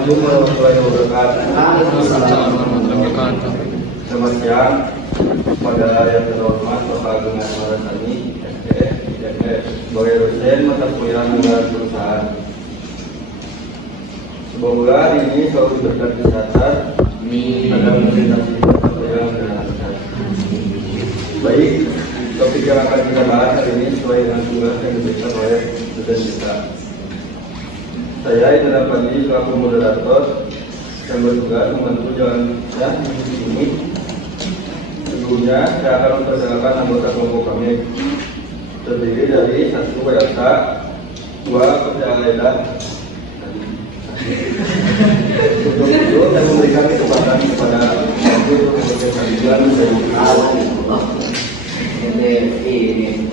Assalamualaikum warahmatullahi wabarakatuh. Waalaikumsalam warahmatullahi wabarakatuh. Selamat siang pada yang terhormat Bapak Agung Asmarasani, SPF, sebagai dosen mata kuliah Pengelolaan Perusahaan. Semoga hari ini selalu diberikan kesehatan dalam melintasi mata kuliah menyenangkan. Baik, topik yang akan kita bahas hari ini sesuai dengan tugas yang diberikan oleh dosen kita. Saya Indra Pandi selaku moderator yang bertugas membantu jalannya ini. Sebelumnya saya akan memperkenalkan anggota kelompok kami, terdiri dari 1 WLK, 2 pekerja ledah. Untuk itu saya memberikan kesempatan kepada satu pekerja kajian ini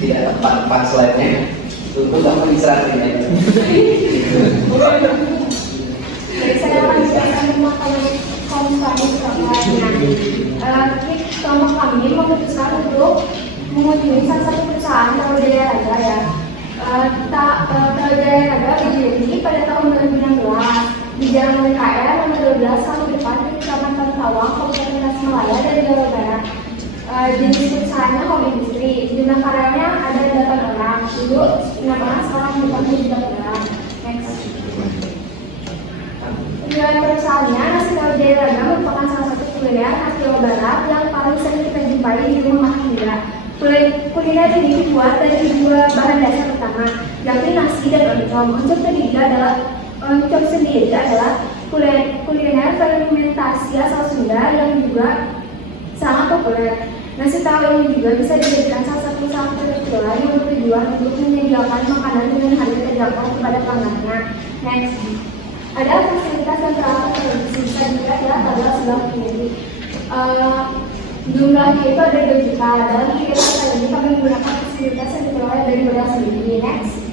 tidak tepat slide-nya. Tunggu kamu diserahkan ya. Saya akan menjelaskan tentang kompani perusahaan. Kelompok kami memutuskan untuk mengunjungi salah satu perusahaan Taujaya Raga ya. Taujaya Raga berdiri pada tahun 2016 di Jalan KR nomor 12 Satu Depan di Kecamatan Tawang, Kabupaten Tasikmalaya dari Jawa Barat. Jenis perusahaannya home industry, jumlah karyanya ada 8 orang, dulu 6 orang, sekarang bertambah 3 orang. Next. Penjualan perusahaannya, nasi Taujaya Raga merupakan salah satu kuliner khas Jawa Barat yang paling sering kita jumpai di rumah kita. Kuliner ini dibuat dari 2 bahan dasar utama, yakni nasi dan oncom. Oncom sendiri adalah kuliner fermentasi asal Sunda yang juga sangat populer. Nasi tahu ini juga bisa dijadikan salah satu usaha terjual yang bertujuan untuk menyediakan makanan dengan harga terjangkau kepada pelanggannya. Next, ada fasilitas dan peralatan produksi bisa dilihat ya tabel sebelah kiri. Jumlahnya itu ada 2 juta. Dalam kegiatan kali ini kami menggunakan fasilitas yang diperoleh dari modal sendiri. Next,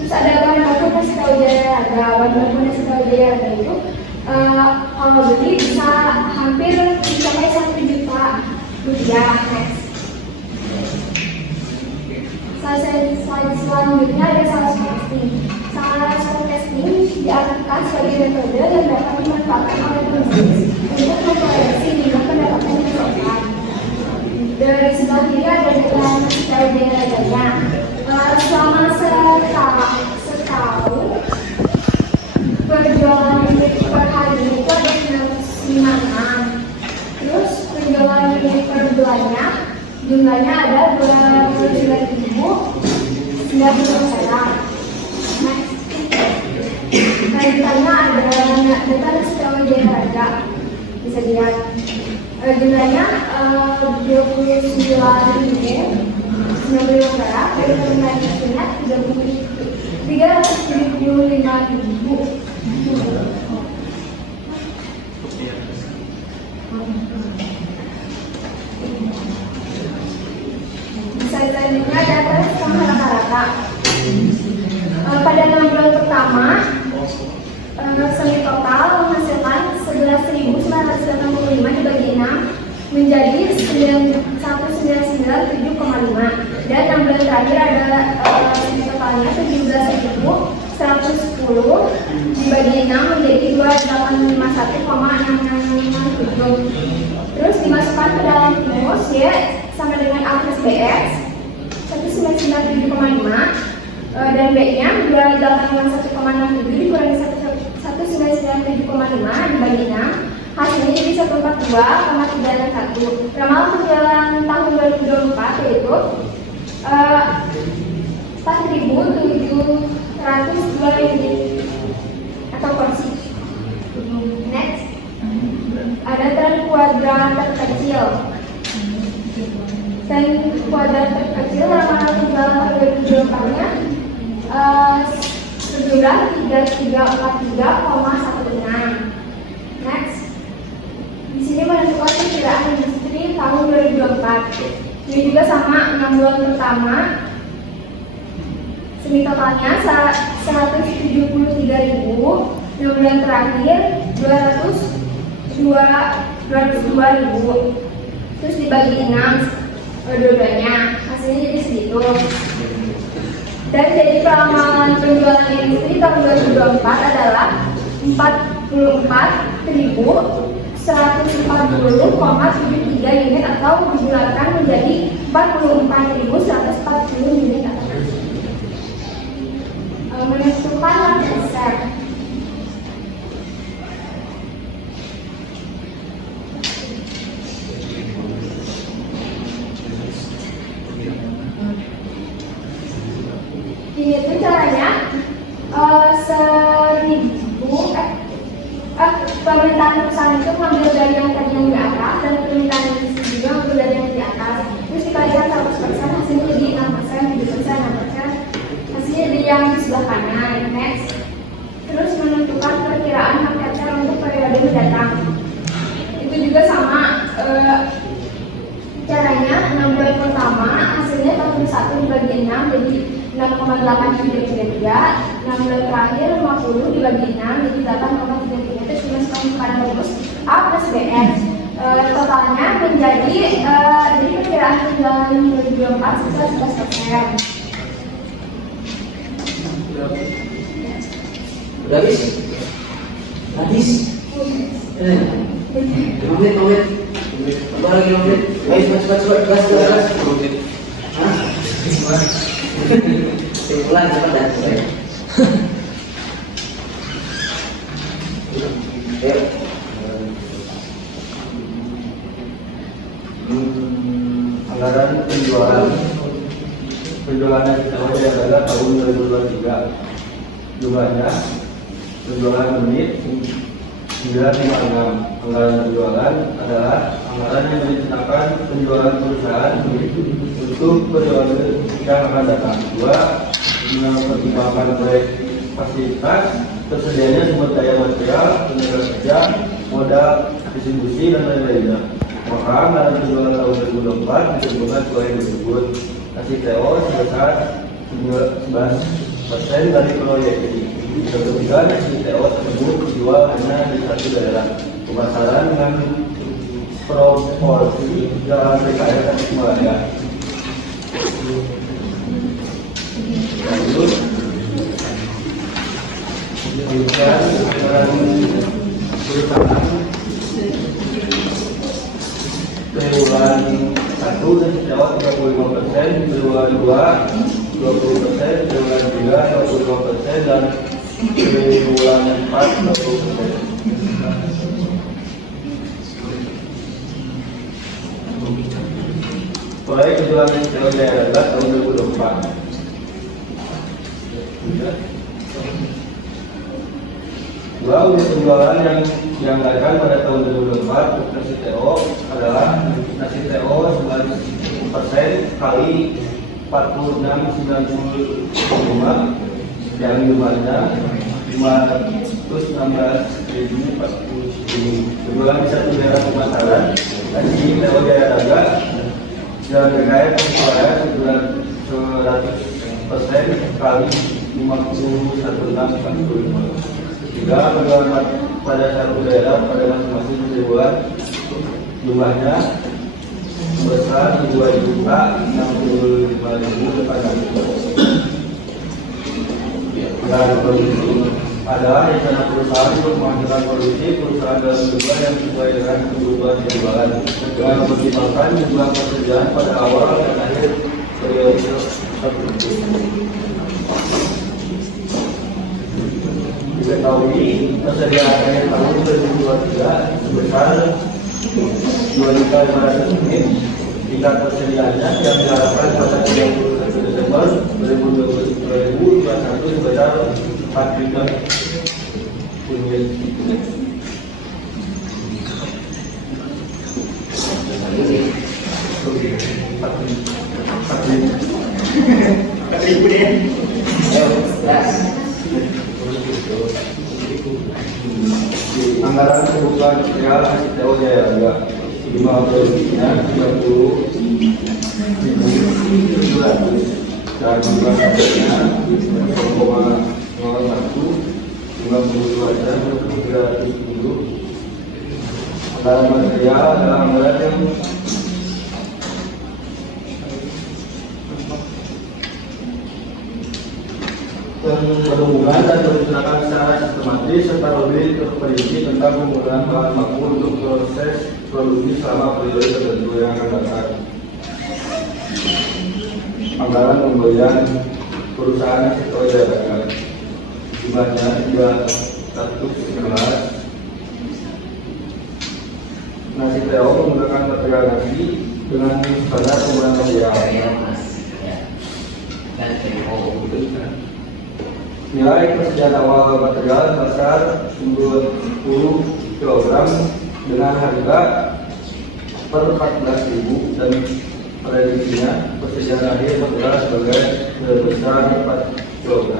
terus ada bahan baku nasi Taujaya Raga. Bahan baku nasi Taujaya Raga itu kalau beli bisa hampir mencapai 1 juta rupiah. Next, slide selanjutnya ada saus casting. Saus casting diartikan sebagai metode yang dapat dimanfaatkan oleh pebisnis untuk memproduksi dengan pendapatan yang sesuai. Dari sebelah kiri ada dengan Taujaya Raganya. Selama setahun penjualan unit per hari itu ada 96. Terus penjualan unit per bulannya jumlahnya ada 29.090 sekarang. Next, kaitannya ada data nasi Taujaya Raga, bisa dilihat jumlahnya 29.090 perak dari pemain mesinnya 375.000. Selanjutnya data respon rata-rata. Pada 6 bulan pertama, semi total menghasilkan 11.985 dibagi 6 menjadi 199,7,5, dan 6 bulan terakhir ada semi totalnya 17.110 dibagi 6 menjadi 2851,667. Terus dimasukkan ke dalam rumus Y sama dengan A plus BX 199,7,5 dan B-nya 2851,67 dikurangi 199,7,5 dibagi 6, hasilnya jadi 142,361. Ramalan penjualan tahun 2024 yaitu 4.702 unit atau porsi. Next, ada tren kuadran terkecil. Dan kuadran terkecil ramalan penjualan tahun 2024-nya sejumlah 3343,16. Next, di sini menentukan perkiraan industri tahun 2024. Ini juga sama, 6 bulan pertama semi totalnya 173.000, 6 bulan terakhir 202.000. Terus dibagi 6 dua-duanya, hasilnya jadi segitu. Dan jadi peramalan penjualan industri tahun 2024 adalah 44.140,73 unit atau dibulatkan menjadi 44.140 unit atau menentukan market share. Ini tuh caranya pemerintahan perusahaan itu mengambil dari yang tadi yang di atas dan pemerintahan industri juga mengambil dari yang di atas. Terus dikalikan 100%, hasilnya jadi 6%, 7%, 6%. Hasilnya jadi yang di sebelah kanan. Next. Terus menentukan perkiraan market share untuk periode mendatang. Itu juga sama caranya. 6 bulan pertama hasilnya tahun 1 dibagi 6 jadi 6,833. 6 bulan terakhir 50 dibagi 6 jadi 8,33. Terus dimasukkan rumus A plus BN. Totalnya menjadi jadi perkiraan penjualan 2024 sebesar 11%. Udah habis? Habis? 5 menit, 5 menit. Tambah lagi 5 menit. Ayo cepat, gas. Hah? Simpulan cepat dan ayo. Anggaran penjualan yang kita adalah tahun 2023. Jumlahnya penjualan unit 956. Anggaran penjualan adalah anggaran yang dikenakan penjualan perusahaan untuk periode yang akan datang. 2. Mempertimbangkan proyek fasilitas, tersedianya sumber daya material, tenaga kerja, modal, distribusi dan lain-lainnya. Maka anggaran penjualan tahun 2024 ditentukan proyek tersebut. Hasil TO sebesar 11% dari proyek ini. Kemudian hasil TO tersebut dijual hanya di satu daerah. Pemasaran dengan proporsi jalan PKR Tasikmalaya. Lanjut, kemudian anggaran perusahaan triwulan 1 dan TO 35%, triwulan 2 20%, triwulan 3 25% dan triwulan 4 20%. Proyek penjualan STO daerah tahun 2024. Dua unit penjualan yang dianggarkan pada tahun 2024 nasi TO adalah nasi TO 9% kali 46,95 yang jumlahnya 516.040. Penjualan di satu daerah pemasaran dan di TO daerah daga jalan PKR Tasikmalaya 100% kali 51,45. 3. Penjualan pada satu daerah pada masing-masing triwulan jumlahnya sebesar 2.065.800. Dan produksi adalah rencana perusahaan untuk menghasilkan produksi perusahaan dalam jumlah yang sesuai dengan kebutuhan penjualan dengan mempertimbangkan jumlah pekerjaan pada awal dan akhir periode tersebut. Diketahui tersediaannya tahun 2023 sebesar 2.500 unit. Tingkat tersediaannya yang diharapkan pada 31 Desember 2021 sebesar 4 juta unit. Anggaran kebutuhan material STO Jaya Raga 5 produksinya 30.700 dan jumlah sampainya 0,01 52 jam 310. Anggaran material adalah anggaran yang berhubungan dan bergunakan secara sistematis serta lebih terperinci tentang penggunaan bahan baku untuk proses produksi selama periode tertentu yang akan datang. Anggaran pembelian perusahaan sektor jasa jumlahnya 311. Nasi TO menggunakan material nasi dengan standar penggunaan material. Nilai persediaan awal material sebesar 10 kg dengan harga per 14.000 dan prediksinya persediaan akhir material sebagai sebesar 4 kg.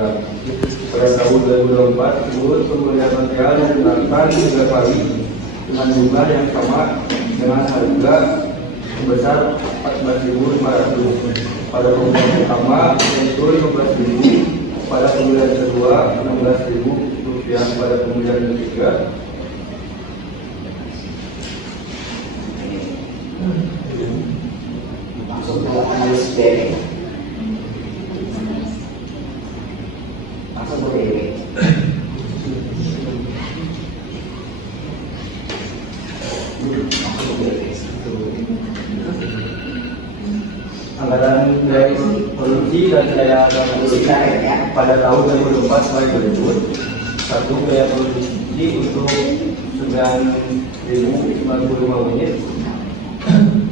Pada tahun 2024 tersebut pembelian material dilakukan 3 kali dengan jumlah yang sama dengan harga sebesar 14.500. Pada pembelian pertama yaitu 15.000, pada pembelian kedua 16.000 rupiah, pada pembelian ketiga Langsung ke analis BW. Langsung ke BW. anggaran biaya produksi dan biaya produksi pada tahun 2024 sebagai berikut. 1. Biaya produksi untuk 9.095 unit,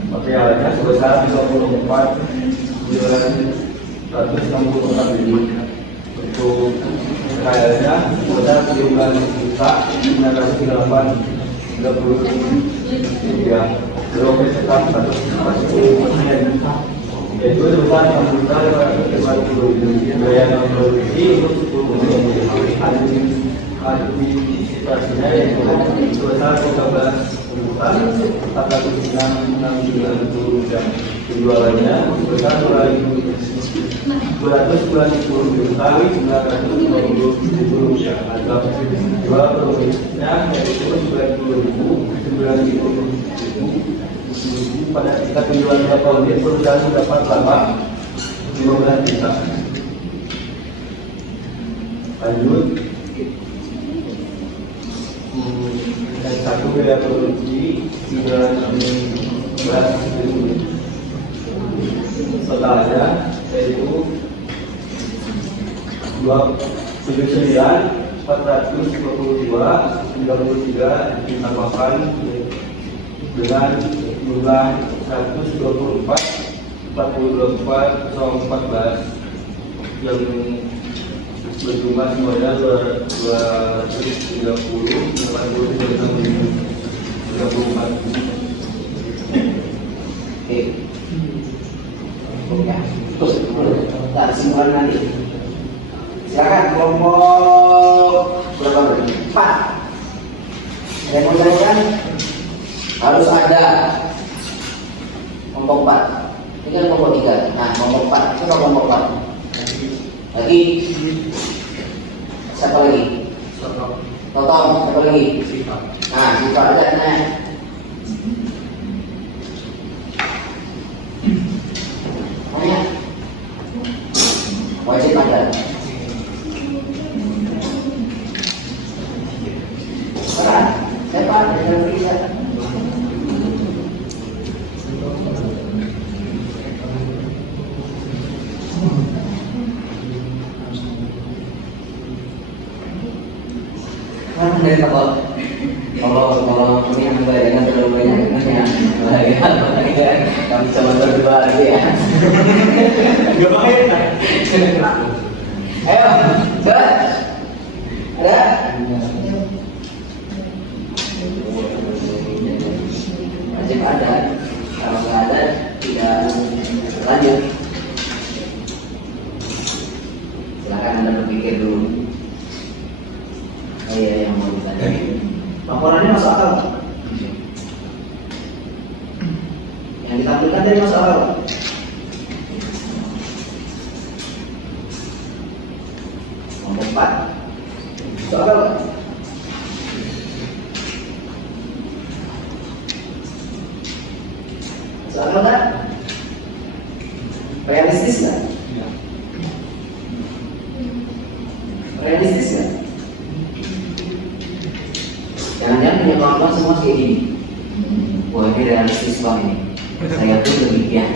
materialnya sebesar 34.964 unit. Untuk kekayaannya sebesar 17.938.30 rupiah. Berokes tetap 100%, yaitu sebesar 6.550 biaya non produksi untuk 10 unit. Administrasinya yaitu sebesar 13.469 rupiah. Penjualannya sebesar 290.920.920 rupiah. Harga jual produknya yaitu 90.000 pada tingkat penjualan berapa unit perusahaan mendapat laba 15 juta. Lanjut, yang 1 biaya produksi 19.000 unit. Totalnya yaitu 422.93 ditambahkan dengan jumlah 124.44.014 yang berjumlah semuanya 230.40.34. Ya, terus tak simpan nanti. Silakan kelompok berapa berarti? 4. Saya mengucapkan harus ada kelompok 4. Ini kan kelompok 3. Nah, kelompok 4 itu kelompok 4. Lagi siapa lagi? Totong. Siapa lagi? Nah, kita aja nih. Wajib ada. Peran, siapa yang bisa? Kan dari kalau ini yang bayarnya terlalu banyak ya, kami coba berdua lagi ya. Gak main. Ayo, coba. Ada? Wajib ada. Kalau nggak ada, tidak lanjut. Silakan Anda berpikir dulu. Oh iya, yang mau ditanya. Laporannya masuk akal. Yang ditampilkan dari masuk akal. Nomor 4. Masuk akal. Masuk akal kan? Realistis kan? Jangan-jangan punya kawan-kawan semua kayak gini. Wah, ini realistis bang ini. Saya pun demikian.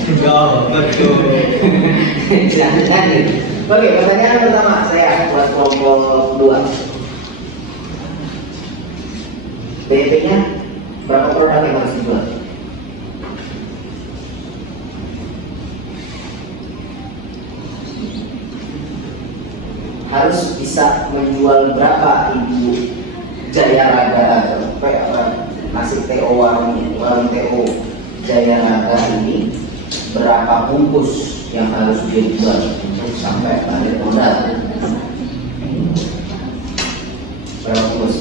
Jangan-jangan nih. Oke, pertanyaan pertama saya buat kelompok 2. BP-nya berapa produk yang harus dijual? Harus bisa menjual berapa Ibu Jaya Raga nasi TO warung TO Jaya Raga ini, berapa bungkus yang harus dijual untuk sampai akhir modal? Berapa bungkus?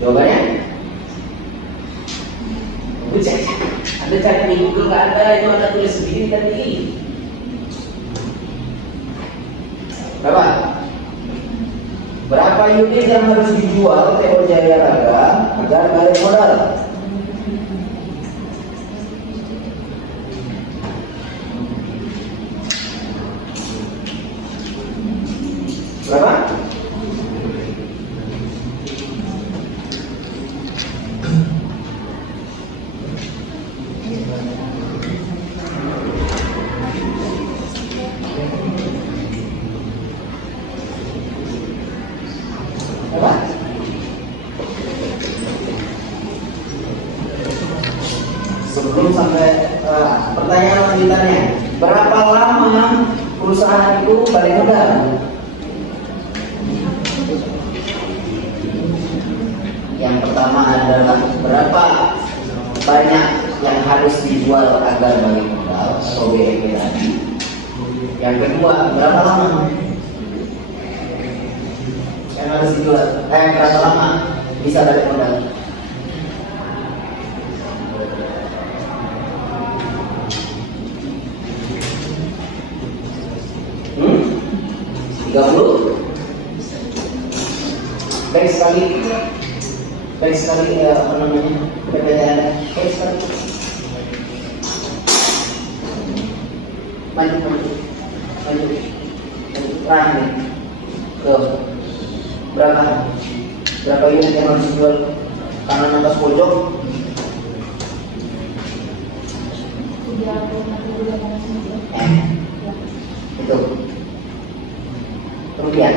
Jawabannya? Anda cari di Google nggak ada, itu ada tulis begini tadi. Berapa? Berapa unit yang harus dijual TO Jaya Raga agar balik modal? Berapa? Sebelum sampai pertanyaan lanjutannya, berapa lama perusahaan itu balik modal? Yang pertama adalah berapa banyak yang harus dijual agar balik modal atau BEP tadi. Yang kedua, berapa lama yang harus dijual? Berapa lama bisa balik modal? Baik sekali apa namanya PPTN, baik sekali. Maju, terang nih. Tuh, berapa unit yang harus dijual? Kanan atas pojok. Itu rupiah.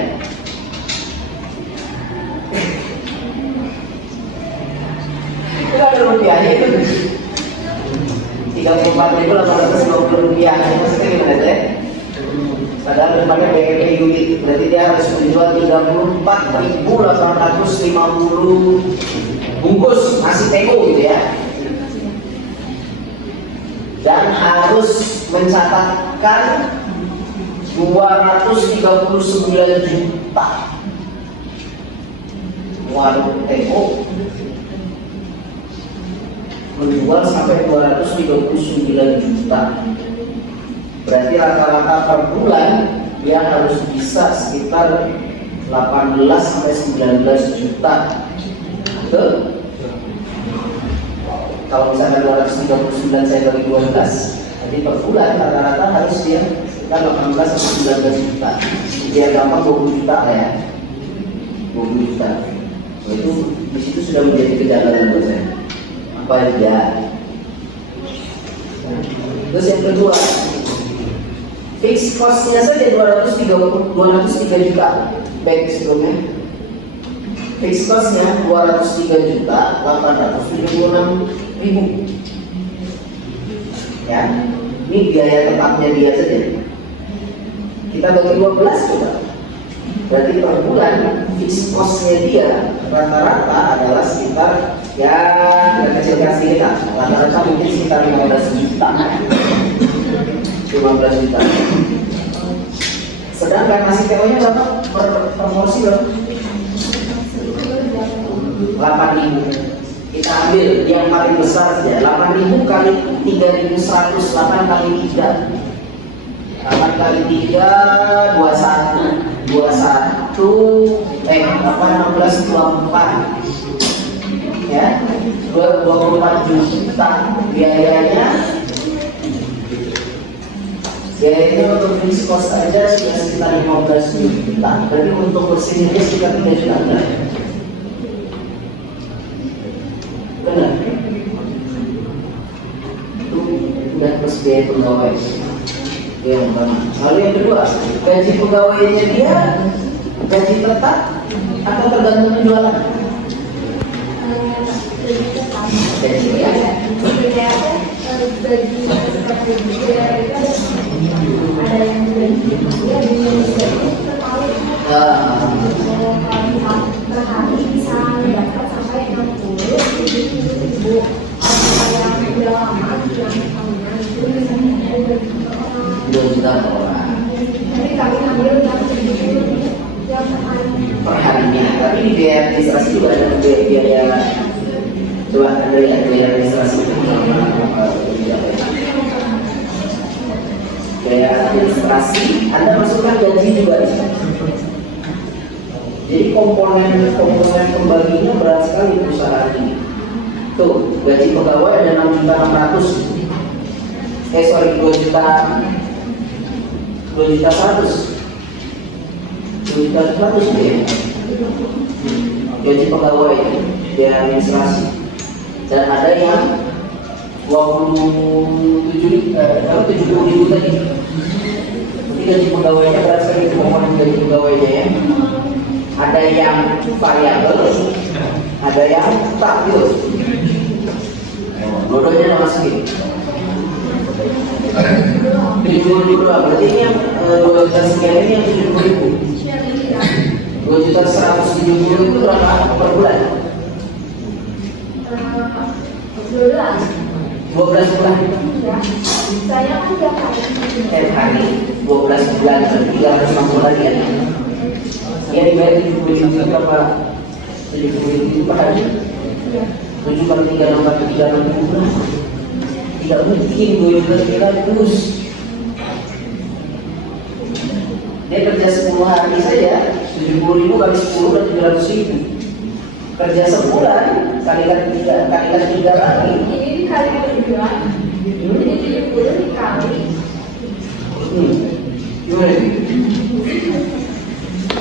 Itu ada rupiahnya itu 34.820 rupiah. Maksudnya gimana deh? Padahal depannya BEP unit, berarti dia harus menjual 34.850 bungkus nasi teko gitu ya. Dan harus mencatatkan 239 juta warung teko menjual sampai 239 juta. Berarti rata-rata per bulan dia harus bisa sekitar 18 sampai 19 juta. Betul? Kalau misalnya 239 saya bagi 12, jadi per bulan rata-rata harus dia sekitar 18 sampai 19 juta. Dia gampang 20 juta ya. 20 juta. Itu di situ sudah menjadi kejanggalan buat saya. Apa aja? Terus yang kedua, fixed cost-nya saja 203 juta. Baik sebelumnya. Fixed cost-nya 203.876.000. Ya, ini biaya tetapnya dia saja. Kita bagi 12 coba. Berarti per bulan fixed cost-nya dia rata-rata adalah sekitar, ya kita kecilkan sedikit, rata-rata mungkin sekitar 15 juta. 15 juta. Sedangkan nasi TO-nya berapa per porsi berapa? 8.000. Kita ambil yang paling besar saja, 8.000 kali 3.100, 8 kali 3, 8 kali 3, 1624 ya, 24 juta biayanya. Ya itu untuk fixed cost aja sudah sekitar 15 juta. Berarti untuk kursinya sekitar 3 juta enggak? Benar? Itu udah plus biaya pegawai. Yang pertama. Lalu yang kedua, gaji pegawainya dia gaji tetap atau tergantung penjualan? Gaji ya. Ada yang gaji dia per hari bisa dapat sampai 60.000. Yang udah lama yang tahunan itu misalnya ada 2 juta per orang tapi kami ambil yang 70 yang per harinya. Tapi di biaya administrasi juga ada biaya coba ada ya biaya administrasi biaya administrasi Anda masukkan gaji juga di sini. Jadi komponen pembaginya berat sekali perusahaan ini. Tuh gaji pegawai ada 6.600.000. 2 juta 100 ya. Gaji pegawai biaya administrasi. Dan ada yang 70.000 tadi. Jadi gaji pegawainya berat sekali komponen gaji pegawainya ya. Ada yang variabel, ada yang stabil. Dua-duanya nama segini. 70.000 berarti ini yang 2 juta sekian ini yang 70.000. 2.170.000 itu berapa per bulan? 12 bulan. saya kan tiap hari Tiap hari 12 bulan berarti 360 lagi ya. Ya dibayar 70.000 berapa? 70.000 per hari. 7 kali 3 6 kali 3 6 bulan. Tidak mungkin 2.300. Dia kerja 10 hari saja 70.000 kali 10 dan 700.000. Kerja sebulan kalikan 3 lagi. ini dikali berdua jadi 70 dikali Gimana?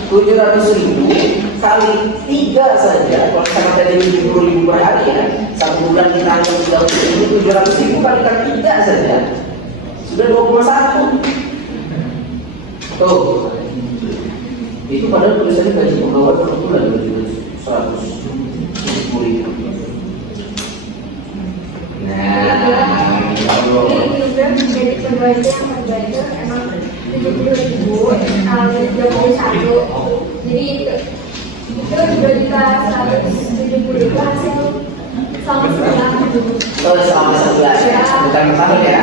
700.000 kali 3 saja. Kalau sama tadi 70.000 per hari ya, 1 bulan kita anggap 700.000 kalikan 3 saja sudah 2,1. Tuh, itu padahal tulisannya gaji pegawai per bulan 170.000. Nah, kalau ini juga jadi pegawai yang berbeda emang 70.000 kali 21 jadi itu 2.170.000 hasil sama sebulan selama 11 bukan tahun ya.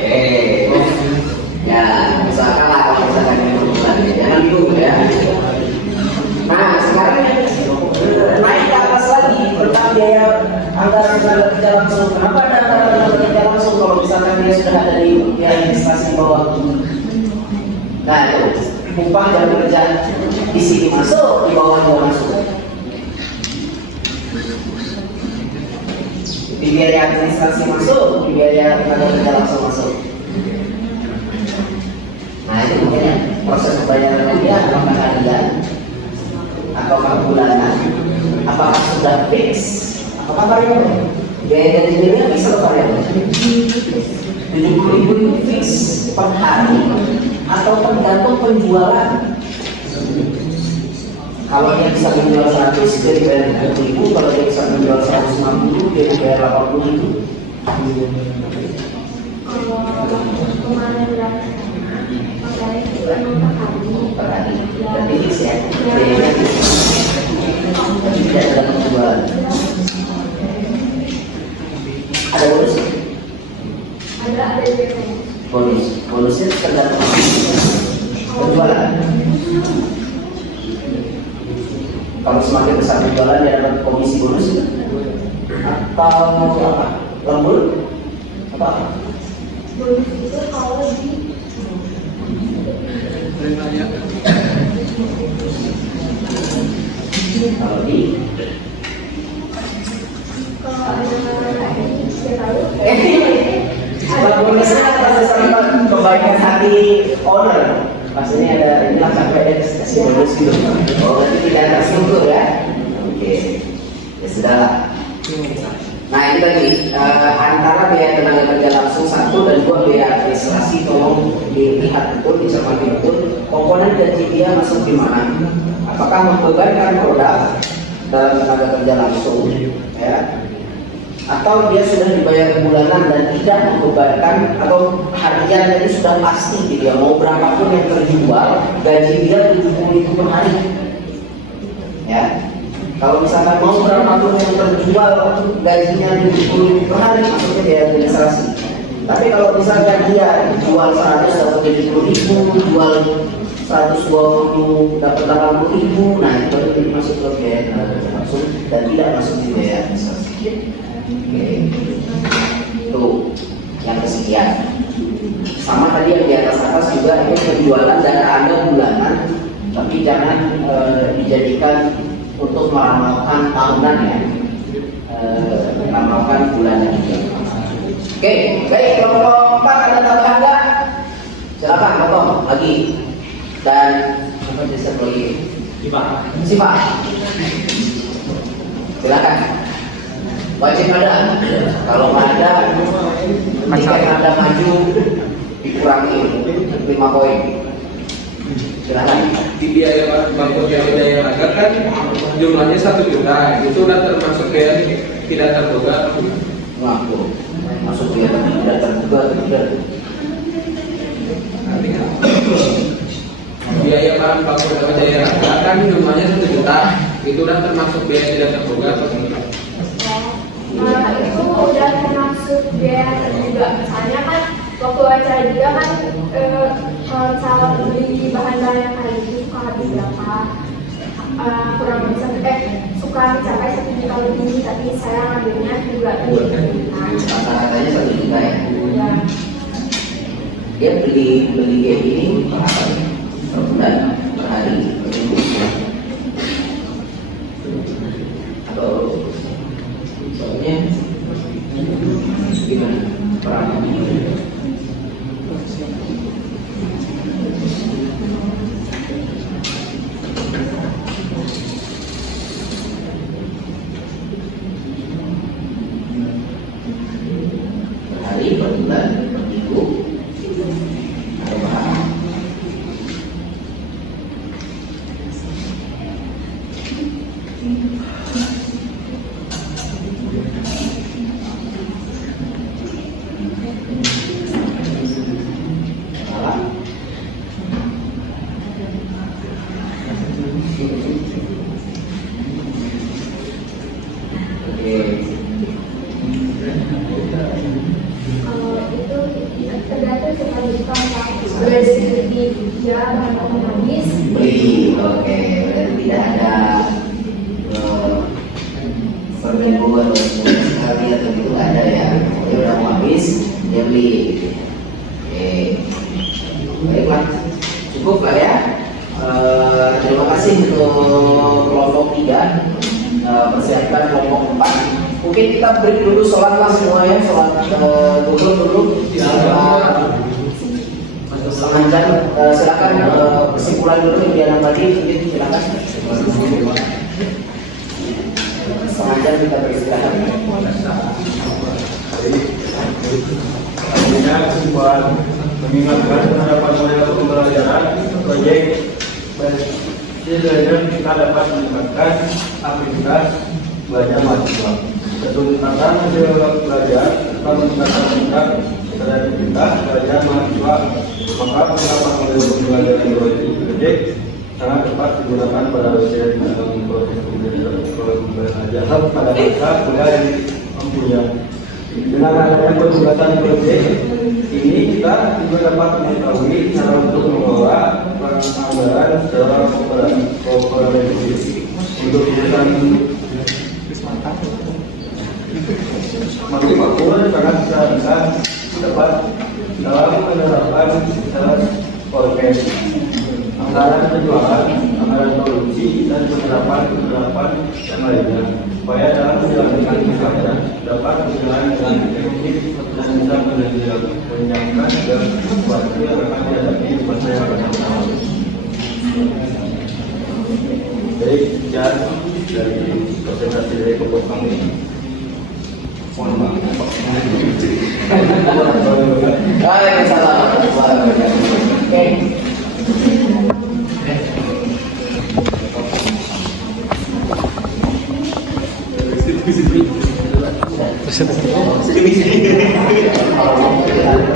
Oke. Ya, misalkan lah kalau misalkan ini bulan jangan dulu ya. Nah, sekarang naik ke atas lagi tentang biaya anggaran tenaga kerja langsung. Kenapa ada anggaran tenaga kerja langsung kalau misalkan dia sudah ada di biaya administrasi di bawah? Nah, itu upah jam kerja di sini masuk, di bawah juga masuk. Di biaya administrasi masuk, di biaya tenaga kerja langsung masuk. Nah, itu mungkin proses pembayarannya dia apakah harian, apakah bulanan, apakah sudah fix, apakah variabel? Biaya gajinya fix atau variabel? 70.000 itu fix per hari atau tergantung penjualan. Kalau dia bisa menjual 100 dia dibayar 70.000, kalau dia bisa menjual 150 dia dibayar 80.000. kemarin berapa makanya itu emang per hari Berarti fix ya, biayanya fix. Tapi tidak ada penjualan. Ada bonus? ada juga Bonusnya tergantung penjualan. Kalau semakin besar penjualan dia dapat komisi bonus atau apa? Lembur? Apa? bonus itu kalau di Kalau di kalau ada dia tahu kalau bonusnya atas dasar kebaikan hati owner. Maksudnya ada inilah sampai kasih bonus gitu. Oh, berarti tidak terstruktur ya? Oke, ya sudahlah. Nah ini tadi antara biaya tenaga kerja langsung 1 dan 2 biaya administrasi, tolong dilihat betul, dicermati betul komponen gaji dia masuk di mana. Apakah membebankan produk dalam tenaga kerja langsung, ya? Atau dia sudah dibayar bulanan dan tidak membebankan, atau harian ini sudah pasti gitu ya, mau berapapun yang terjual gaji dia 70.000 per hari, ya. Kalau misalkan mau berapapun yang terjual gajinya 70.000 per hari, maksudnya dia administrasi. Tapi kalau misalkan dia jual 100 dapat 70.000, jual 120 dapat 80.000, nah itu berarti masuk ke biaya tenaga kerja langsung dan tidak masuk di biaya administrasi. Oke, itu yang kesekian. Sama tadi yang di atas juga itu penjualan dana Anda bulanan, tapi jangan dijadikan untuk meramalkan tahunan ya, meramalkan bulanan juga. Oke, baik, kelompok 4 ada tambahan nggak? Silakan potong lagi. Dan apa bisa lagi? Sifat. Silakan. Wajib ada. Kalau nggak ada, ketika Anda maju dikurangi 5 poin. Silakan. Di biaya bangku biaya laga kan jumlahnya 1 juta, itu udah termasuk yang tidak terduga. Ngaku masuk biaya tidak terduga atau tidak? Biaya bangku biaya laga kan jumlahnya 1 juta, itu udah termasuk biaya tidak terduga atau tidak? Itu udah termasuk biaya terduga. Misalnya kan waktu acara juga kan kalau misalnya beli bahan-bahan yang hari itu suka habis berapa, kurang lebih suka mencapai 1 juta lebih, tapi saya ngambilnya juga Kata-katanya 1 juta ya. Ya. Dia beli kayak gini per hari, per bulan, per hari, per minggu. Atau soalnya gimana? Per hari. Per bulan, per minggu, atau per hari. Salah? Oke. Itu tergantung sekali beli dia bahan habis. Beli, oke. Berarti tidak ada per minggu atau sebulan sekali atau gitu nggak ada ya. Dia udah mau habis, dia beli. Oke. Baiklah, cukup lah ya. Terima kasih untuk kelompok 3. Persiapkan kelompok 4. Mungkin kita break dulu, sholat lah semua ya, sholat dulu. Setengah jam, silakan kesimpulan dulu yang tadi, mungkin silakan. Setengah jam kita beristirahat. Artinya kesimpulan mengingatkan terhadap model pembelajaran proyek setidaknya kita dapat meningkatkan aktivitas belajar mahasiswa. Ketuntutan hasil belajar serta meningkatkan tingkat kreativitas belajar mahasiswa. Maka penerapan model pembelajaran proyek sangat tepat digunakan pada dosen dalam proses pembelajaran pada masa kuliah yang mempunyai. Dengan adanya penugasan proyek ini kita juga dapat mengetahui cara untuk mengelola anggaran secara kooperatif untuk urusan maksimum sangat bisa dapat dalam penerapan secara forecast anggaran penjualan, anggaran produksi dan penerapan yang lainnya supaya dalam menjalankan usaha dapat berjalan dengan efektif dan bisa menyiapkan dan sesuatu yang akan dihadapi di masa yang akan datang. Baik, sekian dari presentasi dari kelompok kami. Mohon maaf. Waalaikumsalam warahmatullahi wabarakatuh. Oke. Kalau mau